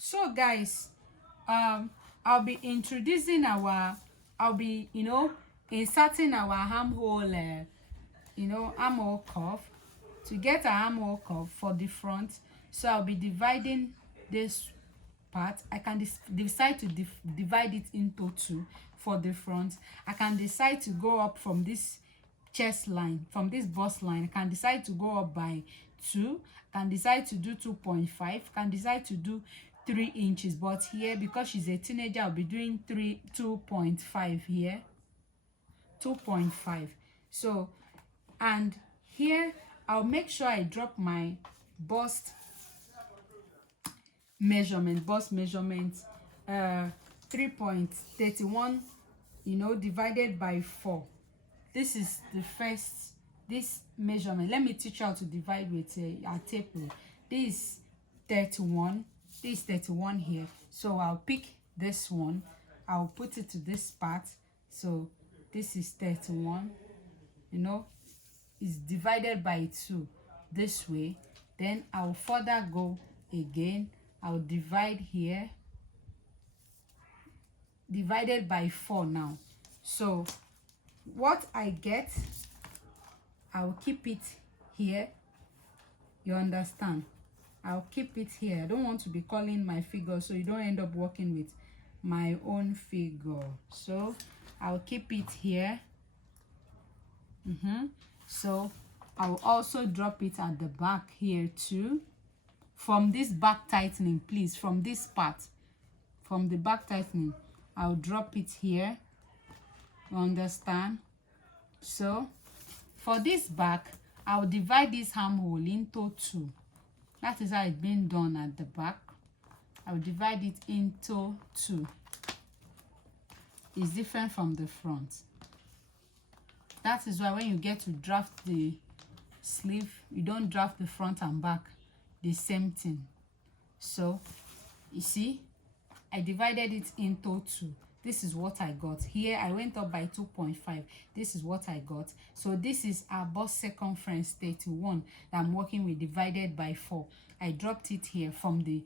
So guys, I'll be introducing I'll be inserting our armhole armhole curve to get our armhole curve for the front. So I'll be dividing this part. I can decide to divide it into two for the front. I can decide to go up from this chest line, from this bust line. I can decide to go up by 2. I can decide to do 2.5. Can decide to do 3 inches, but here, because she's a teenager, I'll be doing 2.5 here, 2.5. So, and here I'll make sure I drop my bust measurement 3.31 divided by 4. This is the first, this measurement. Let me teach you how to divide with a tape rule. This is 31, this is 31 here. So I'll pick this one, I'll put it to this part. So this is 31, is divided by 2 this way. Then I'll further go again, I'll divide here, divided by 4 now. So what I get, I'll keep it here. You understand? I'll keep it here. I don't want to be calling my figure, so you don't end up working with my own figure. So I'll keep it here. So I'll also drop it at the back here too. From this back tightening, please, from this part, from the back tightening, I'll drop it here. You understand? So for this back, I'll divide this armhole into 2. That is how it's been done at the back. I'll divide it into 2. It's different from the front. That is why when you get to draft the sleeve, you don't draft the front and back the same thing. So you see, I divided it into 2. This is what I got. Here I went up by 2.5. This is what I got. So this is our bust circumference 31 that I'm working with, divided by 4. I dropped it here from the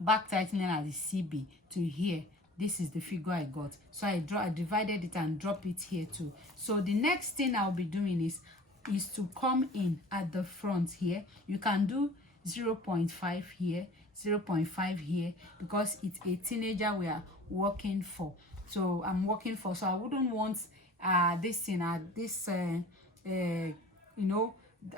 back tightening at the CB to here. This is the figure I got. So I divided it and drop it here too. So the next thing I'll be doing is to come in at the front here. You can do 0.5 here, 0.5 here, because it's a teenager we are working for. So I'm working for, so I wouldn't want this thing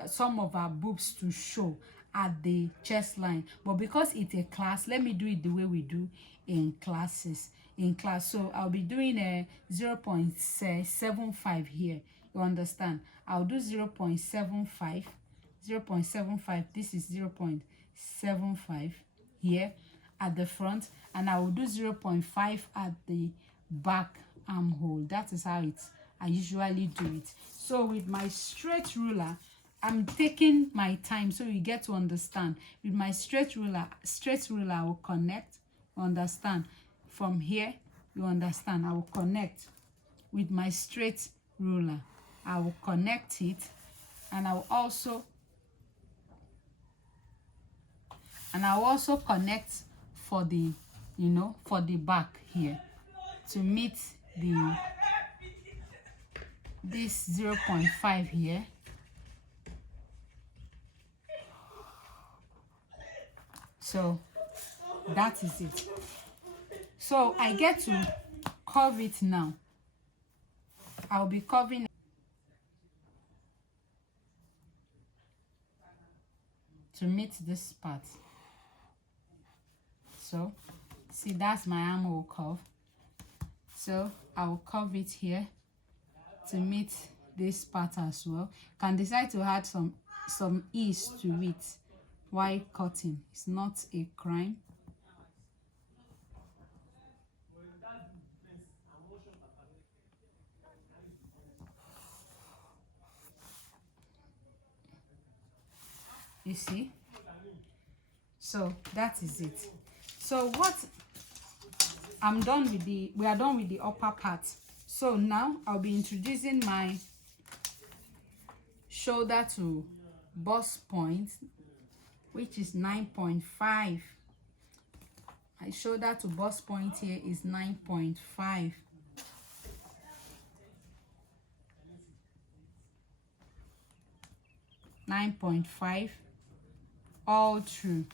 some of our boobs to show at the chest line. But because it's a class, let me do it the way we do in class. So I'll be doing a 0.75 here. You understand? I'll do 0.75. This is 0.75 here at the front, and I will do 0.5 at the back armhole. That is how I usually do it. So with my straight ruler, I'm taking my time so you get to understand. With my straight ruler I will connect. You understand? From here, you understand, I will connect with my straight ruler. I will connect it, and I will also connect for the for the back here to meet this 0.5 here. So that is it. So I get to curve it now. I'll be curving to meet this part. So see, that's my armhole curve. So I'll curve it here to meet this part as well. Can decide to add some ease to it while cutting. It's not a crime. You see? So that is it. So what we are done with the upper part. So now I'll be introducing my shoulder to bust point, which is 9.5. shoulder to bust point here is 9.5. 9.5 all through.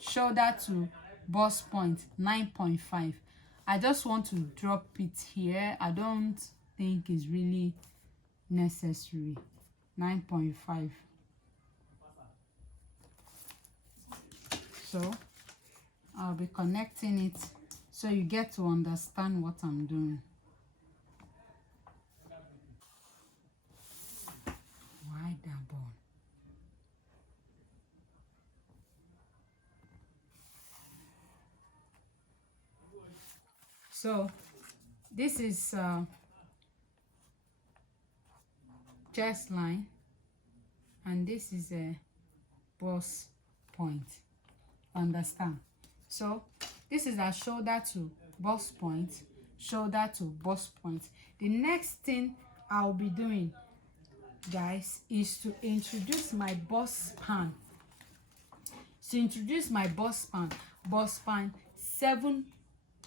Shoulder to bust point 9.5. I just want to drop it here. I don't think it's really necessary. 9.5. So I'll be connecting it so you get to understand what I'm doing. Why that bone? So this is chest line, and this is a bust point. Understand? So this is a shoulder to bust point, shoulder to bust point. The next thing I'll be doing, guys, is to introduce my bust span. To introduce my bust span 7.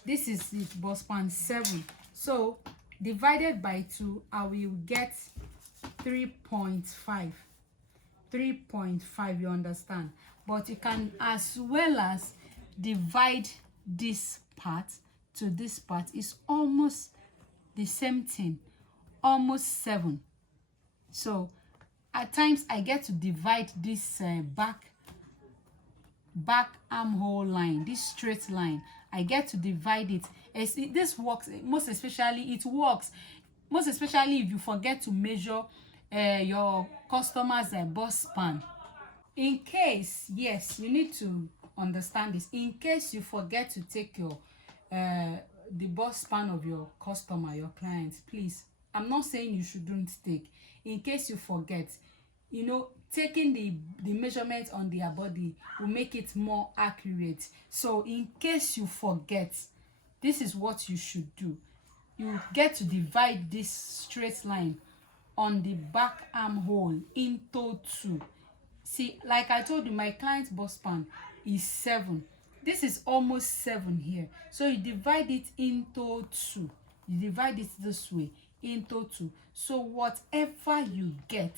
This is it, bust span 7. So divided by 2, I will get 3.5. 3.5, you understand? But you can as well as divide this part to this part. It's almost the same thing, almost 7. So at times I get to divide this back armhole line, this straight line. I get to divide it. This works most especially. It works most especially if you forget to measure your customer's bust span. In case, yes, you need to understand this. In case you forget to take your the bust span of your customer, your client, please, I'm not saying you shouldn't take. In case you forget, you know, taking the measurement on their body will make it more accurate. So in case you forget, this is what you should do. You get to divide this straight line on the back armhole into 2. See, like I told you, my client's bust span is 7. This is almost 7 here. So you divide it into 2. You divide it this way into 2. So whatever you get,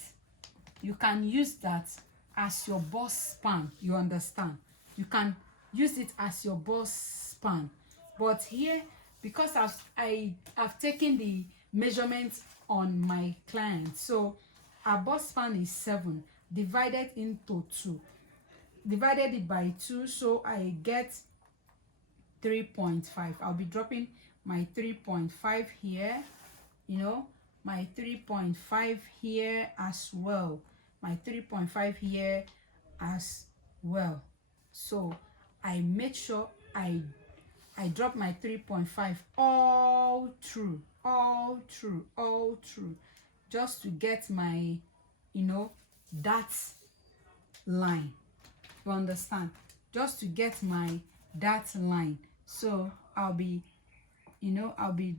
you can use that as your bust span. You understand? You can use it as your bust span. But here, because I've taken the measurements on my client, so our bust span is 7 divided into 2. Divided it by 2, so I get 3.5. I'll be dropping my 3.5 here, you know, my 3.5 here as well, my 3.5 here as well. So I make sure I drop my 3.5 all through, just to get my, you know, that line. You understand? Just to get my that line. So I'll be, you know, I'll be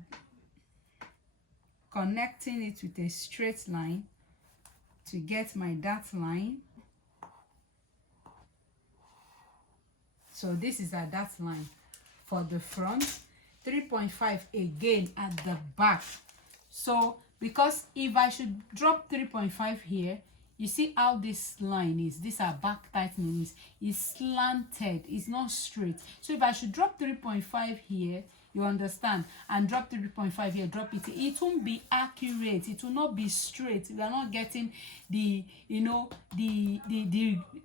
connecting it with a straight line to get my that line. So this is a that line for the front. 3.5 again at the back. So because if I should drop 3.5 here, you see how this line is, this are back tightening is slanted, it's not straight. So if I should drop 3.5 here, you understand, and drop 3.5 here, drop it, it won't be accurate, it will not be straight. We are not getting the, you know, the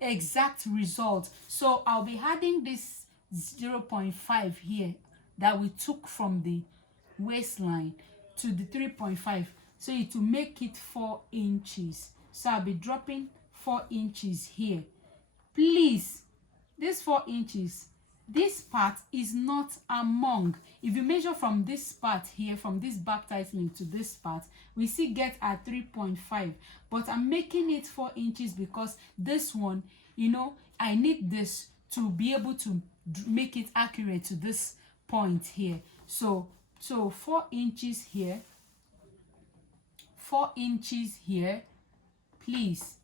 exact result. So I'll be adding this 0.5 here that we took from the waistline to the 3.5, so it will make it 4 inches. So I'll be dropping 4 inches here. Please, this 4 inches, this part is not among. If you measure from this part here, from this back tightening to this part, we still get at 3.5. But I'm making it 4 inches because this one, you know, I need this to be able to make it accurate to this point here. So 4 inches here, 4 inches here. Please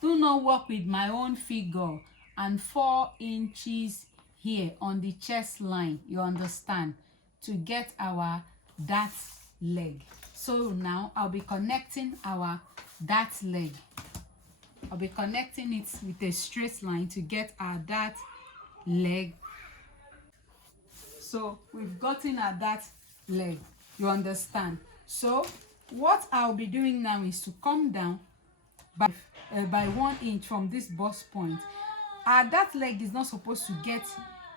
do not work with my own figure. and 4 inches here on the chest line, you understand, to get our dart leg. So now I'll be connecting our dart leg. I'll be connecting it with a straight line to get our dart leg. So we've gotten our dart leg, you understand. So what I'll be doing now is to come down by 1 inch from this bust point. Our dart leg is not supposed to get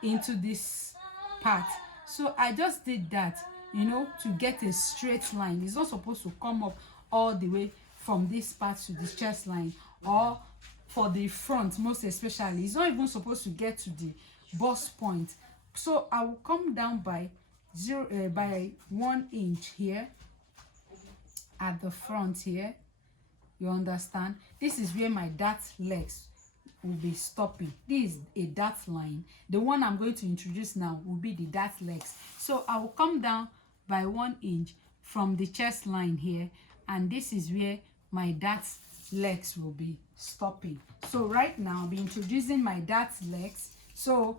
into this part, so I just did that, you know, to get a straight line. It's not supposed to come up all the way from this part to the chest line, or for the front most especially. It's not even supposed to get to the bust point. So I will come down by 1 inch here at the front here, you understand. This is where my dart legs will be stopping. This is a dart line. The one I'm going to introduce now will be the dart legs. So I will come down by 1 inch from the chest line here, and this is where my dart legs will be stopping. So right now I'll be introducing my dart legs. So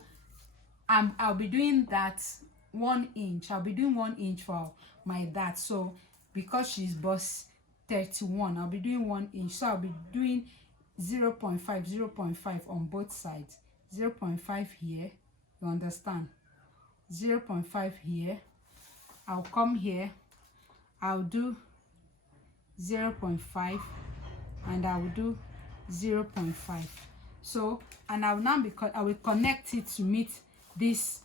I'll be doing that 1 inch. I'll be doing 1 inch for my dart. So because she's bust 31, I'll be doing 1 inch. So I'll be doing 0.5 on both sides. 0.5 here, you understand. 0.5 here. I'll come here, I'll do 0.5, and I will do 0.5. So, and I will now I will connect it to meet this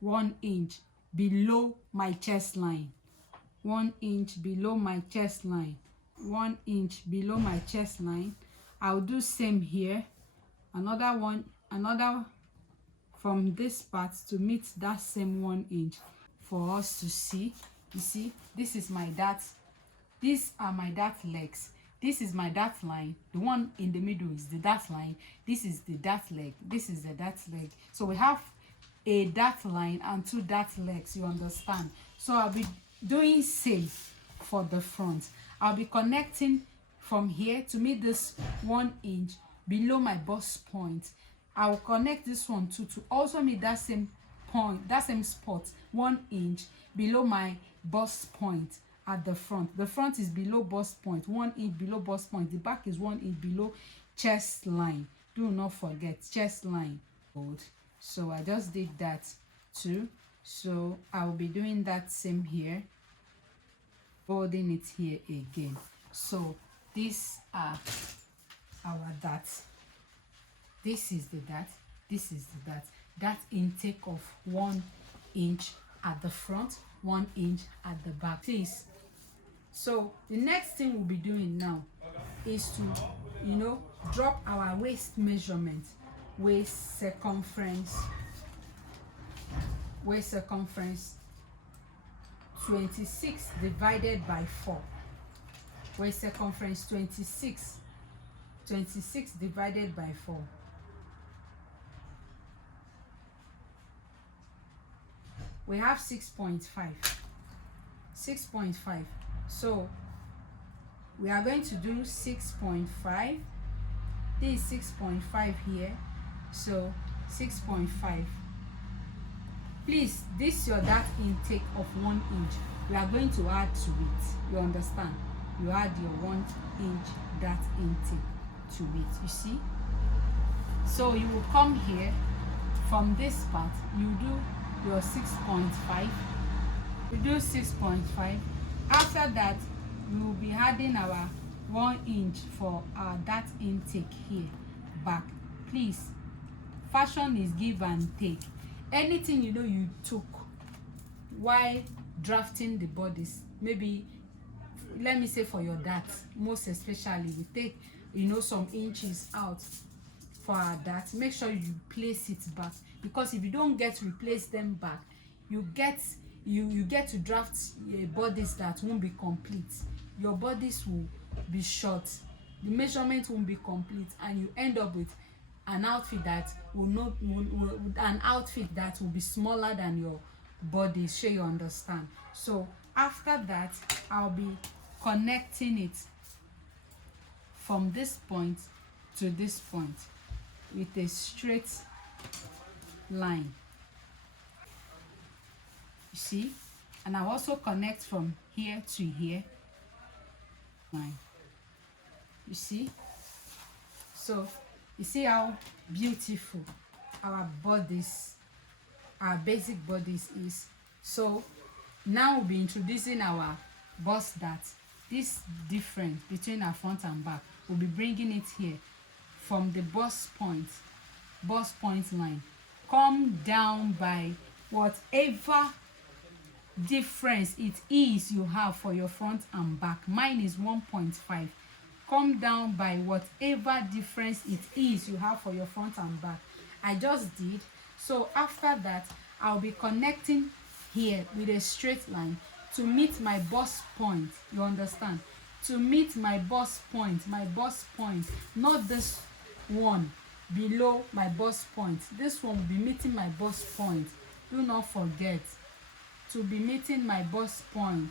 1 inch below my chest line. 1 inch below my chest line. 1 inch below my chest line. I'll do same here. Another from this part to meet that same 1 inch for us to see. You see, this is my dart. These are my dart legs. This is my dart line. The one in the middle is the dart line. This is the dart leg. This is the dart leg. So we have a dart line and 2 dart legs, you understand. So I'll be doing same for the front. I'll be connecting from here to meet this 1 inch below my bust point. I will connect this one too to also meet that same point, that same spot, 1 inch below my bust point at the front. The front is below bust point, 1 inch below bust point. The back is 1 inch below chest line. Do not forget chest line. So I just did that too. So I will be doing that same here, folding it here again. So these are our darts. This is the dart. This is the dart. That intake of 1 inch at the front, 1 inch at the back. Please. So the next thing we'll be doing now is to, you know, drop our waist measurement, waist circumference 26 divided by 4. Waist circumference 26 divided by 4. We have 6.5. So we are going to do 6.5. This is 6.5 here. So 6.5. Please, this is your dart intake of 1 inch. We are going to add to it. You understand? You add your 1 inch dart intake to it. You see? So you will come here from this part. You do your 6.5. You do 6.5. After that, we will be adding our 1 inch for our dart intake here back. Please, fashion is give and take. Anything you know you took while drafting the bodies, maybe let me say for your dart, most especially we take, you know, some inches out for our dart. Make sure you place it back, because if you don't get to replace them back, you get to draft bodies that won't be complete. Your bodies will be short, the measurement won't be complete, and you end up with an outfit that will be smaller than your body. Sure you understand? So after that, I'll be connecting it from this point to this point. with a straight line. You see? And I'll also connect from here to here. Line. You see? So you see how beautiful our bodies, our basic bodies is. So now we'll be introducing our bust dart. This difference between our front and back, we'll be bringing it here from the bust point line. Come down by whatever difference it is you have for your front and back. Mine is 1.5. Come down by whatever difference it is you have for your front and back. I just did. So after that, I'll be connecting here with a straight line to meet my bust point. You understand? To meet my bust point, not this one below my bust point. This one will be meeting my bust point. Do not forget to be meeting my bust point.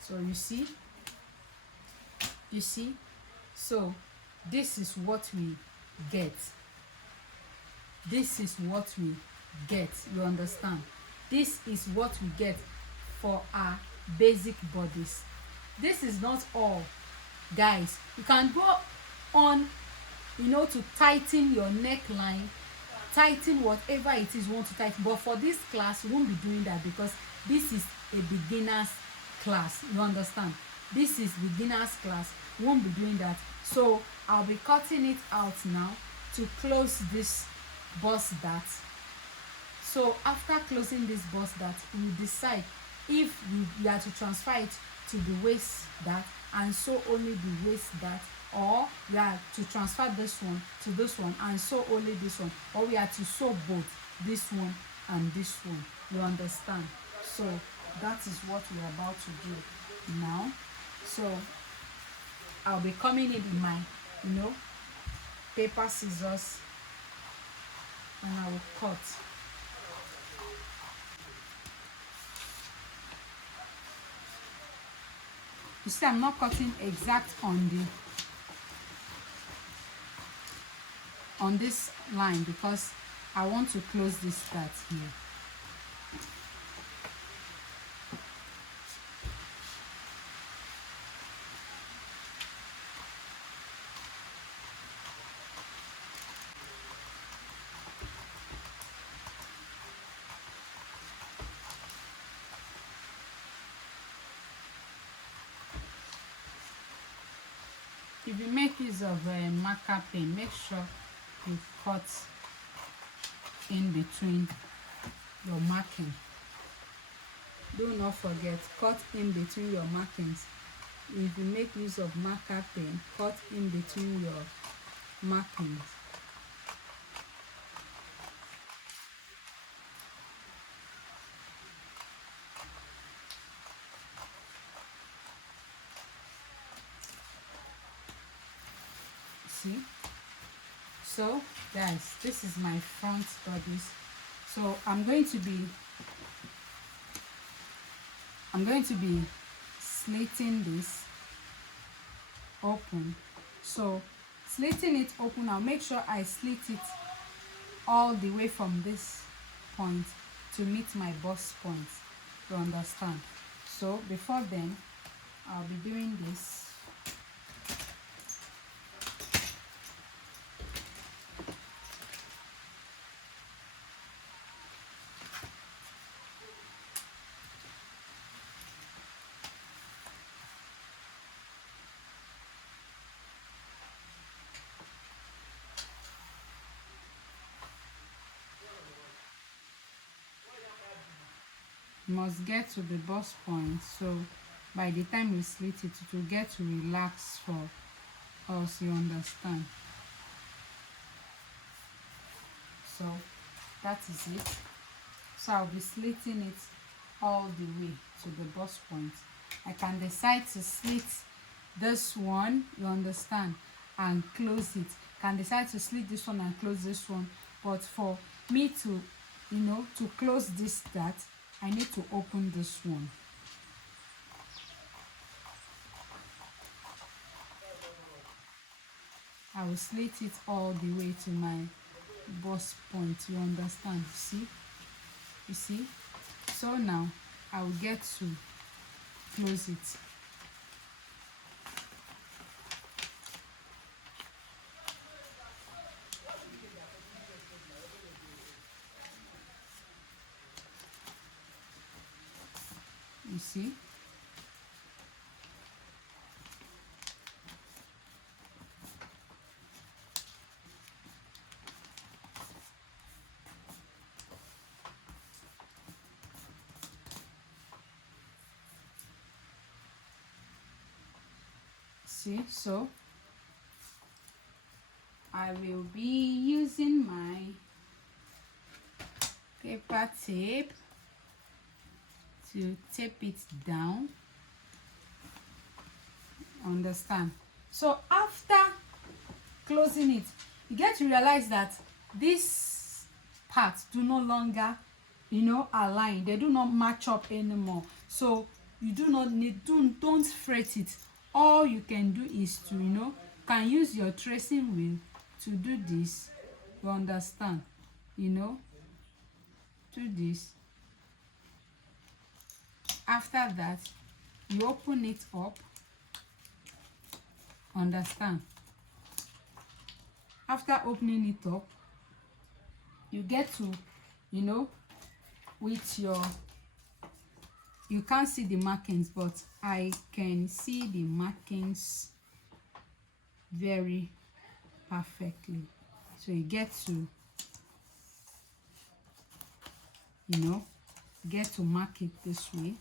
So you see, so this is what we get. This is what we get. You understand? This is what we get for our basic bodies. This is not all, guys. You can go on, you know, to tighten your neckline, tighten whatever it is you want to tighten, but for this class we won't be doing that because this is a beginner's class. You understand? This is beginner's class. We won't be doing that. So I'll be cutting it out now to close this bust dart. So after closing this bust dart, we'll decide if we are to transfer it to the waist dart and sew only the waist dart, or we are to transfer this one to this one and sew only this one, or we are to sew both this one and this one. You understand? So that is what we are about to do now. So I'll be coming in with my, you know, paper, scissors, and I will cut. You see, I'm not cutting exact on this line because I want to close this dart here. If you make use of a marker pen, make sure you cut in between your marking. Do not forget, cut in between your markings. If you make use of marker pen, cut in between your markings. See? So guys, this is my front bodies. So I'm going to be slitting this open. So slitting it open, I'll make sure I slit it all the way from this point to meet my bust point. You understand? So before then, I'll be doing this. Must get to the bust point, so by the time we slit it, it will get to relax for us. You understand? So that is it. So I'll be slitting it all the way to the bust point. I can decide to slit this one, you understand, and close it. Can decide to slit this one and close this one, but for me to, you know, to close this dart, I need to open this one. I will slit it all the way to my bust point. You understand? You see. So now I will get to close it. You see. So I will be using my paper tape to tape it down. Understand? So after closing it, you get to realize that these parts do no longer, align. They do not match up anymore. So you do not need, don't fret it. All you can do is to, can use your tracing wheel to do this. You understand? Do this. After that, you open it up. Understand? After opening it up, you get to, with your, you can't see the markings, but I can see the markings very perfectly. So you get to, get to mark it this way.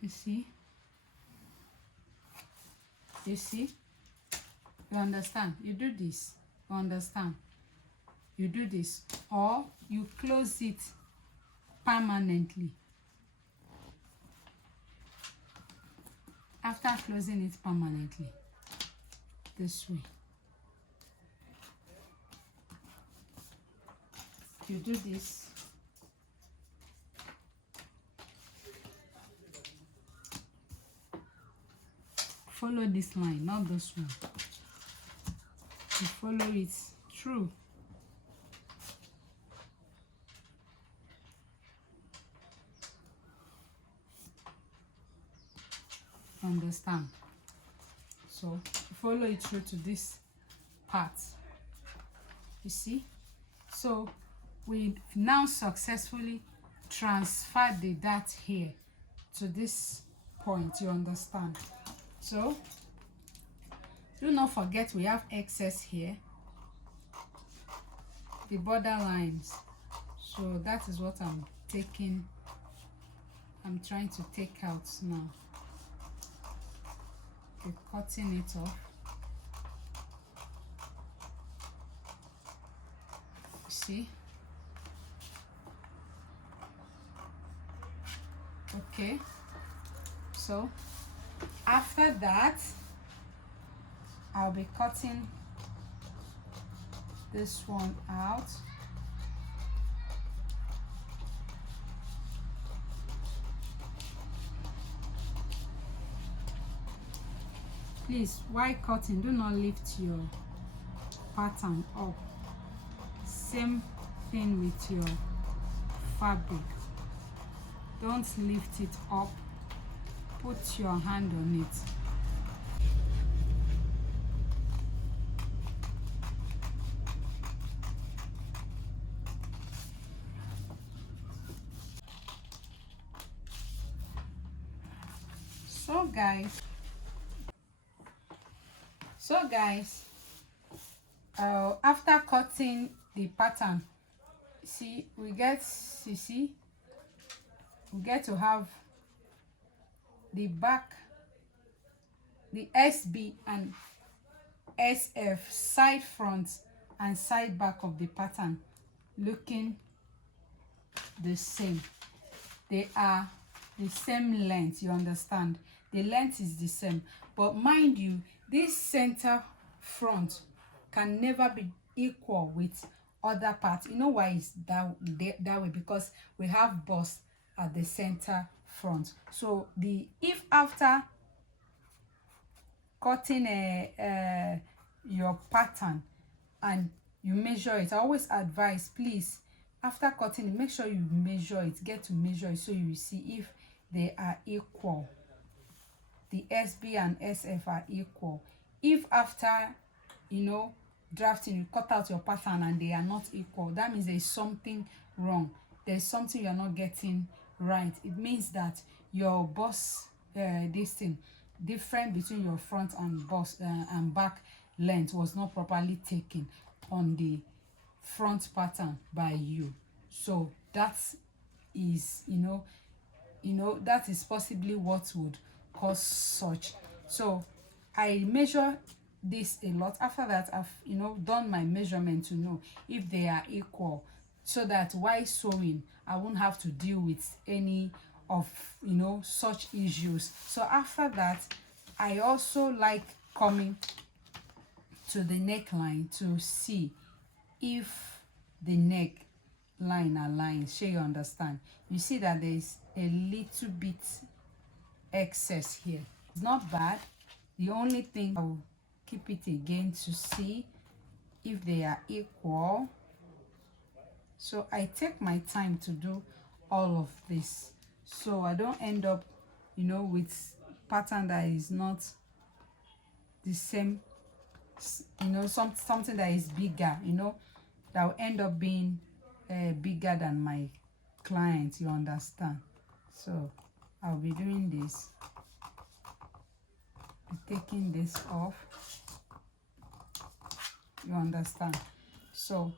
You see? You see? You understand? You do this. You understand? You do this. Or you close it permanently. After closing it permanently, this way. You do this. Follow this line, not this one. You follow it through. Understand? So follow it through to this part. You see? So we now successfully transferred the dart here to this point. You understand? So do not forget we have excess here, the border lines. So that is what I'm trying to take out now. Okay, cutting it off. See? Okay, so after that I'll be cutting this one out. Please, while cutting, do not lift your pattern up. Same thing with your fabric. Don't lift it up. Put your hand on it. So guys, after cutting the pattern, see, we get to have the back, the SB and SF, side front and side back of the pattern looking the same. They are the same length, you understand? The length is the same, but mind you, this center front can never be equal with other parts. You know why it's that way? Because we have bust at the center front. So if after cutting your pattern and you measure it, I always advise, please, after cutting it, make sure you measure it, get to measure it, so you see if they are equal. The SB and SF are equal. If after, you know, drafting, you cut out your pattern and they are not equal, that means there's something wrong. There's something you're not getting right. It means that your bust, this thing, difference between your front and bust and back length was not properly taken on the front pattern by you. So that is, that is possibly what would cause such. So I measure this a lot. After that, I've done my measurement to know if they are equal, so that while sewing I won't have to deal with any of such issues. So after that, I also like coming to the neckline to see if the neckline aligns. Sure, you understand? You see that there's a little bit excess here. It's not bad. The only thing, I will keep it again to see if they are equal. So I take my time to do all of this, so I don't end up with pattern that is not the same, something that is bigger, that will end up being bigger than my client, you understand? So I'll be doing this, taking this off, you understand? So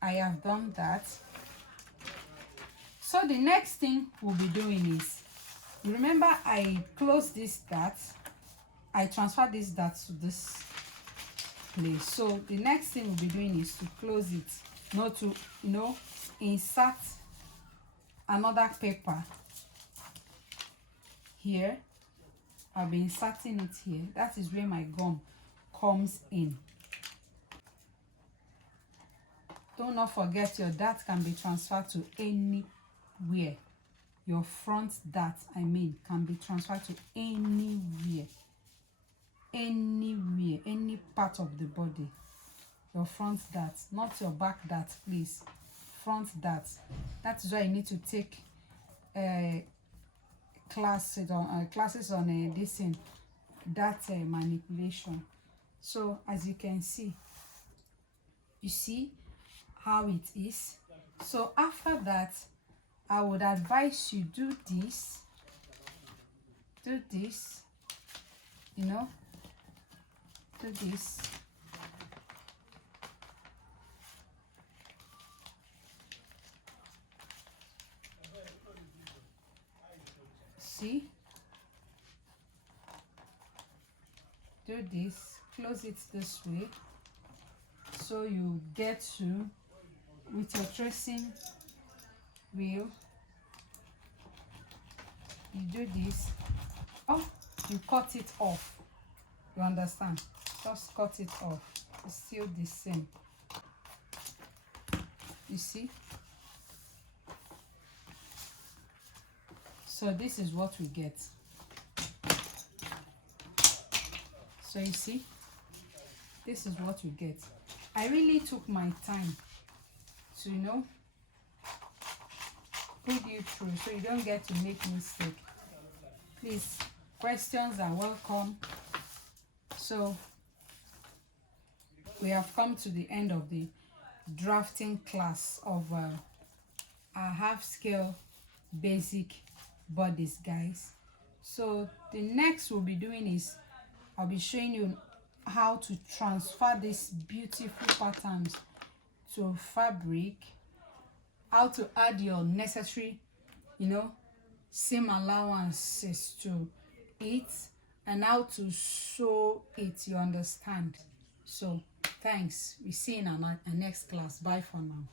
I have done that. So the next thing we'll be doing is, remember I closed this dart, I transfer this dart to this place. So the next thing we'll be doing is to close it, not to insert another paper here. I'll be inserting it here. That is where my gum comes in. Do not forget, your dart can be transferred to anywhere. Your front dart, can be transferred to anywhere, any part of the body. Your front dart, not your back dart, please. Front dart. That is why you need to take classes on this thing, dart manipulation. So as you can see, you see how it is. So after that, I would advise you do this, do this. See, do this, close it this way, so you get to, with your tracing wheel, you do this. Oh, you cut it off, you understand? Just cut it off. It's still the same, you see? So this is what we get. So you see, this is what we get. I really took my time to put you through, so you don't get to make mistake. Please, questions are welcome. So we have come to the end of the drafting class of our half scale basic bodice, guys. So the next we'll be doing is, I'll be showing you how to transfer these beautiful patterns to fabric, how to add your necessary seam allowances to it, and how to sew it, you understand? So thanks, we see you in our next class. Bye for now.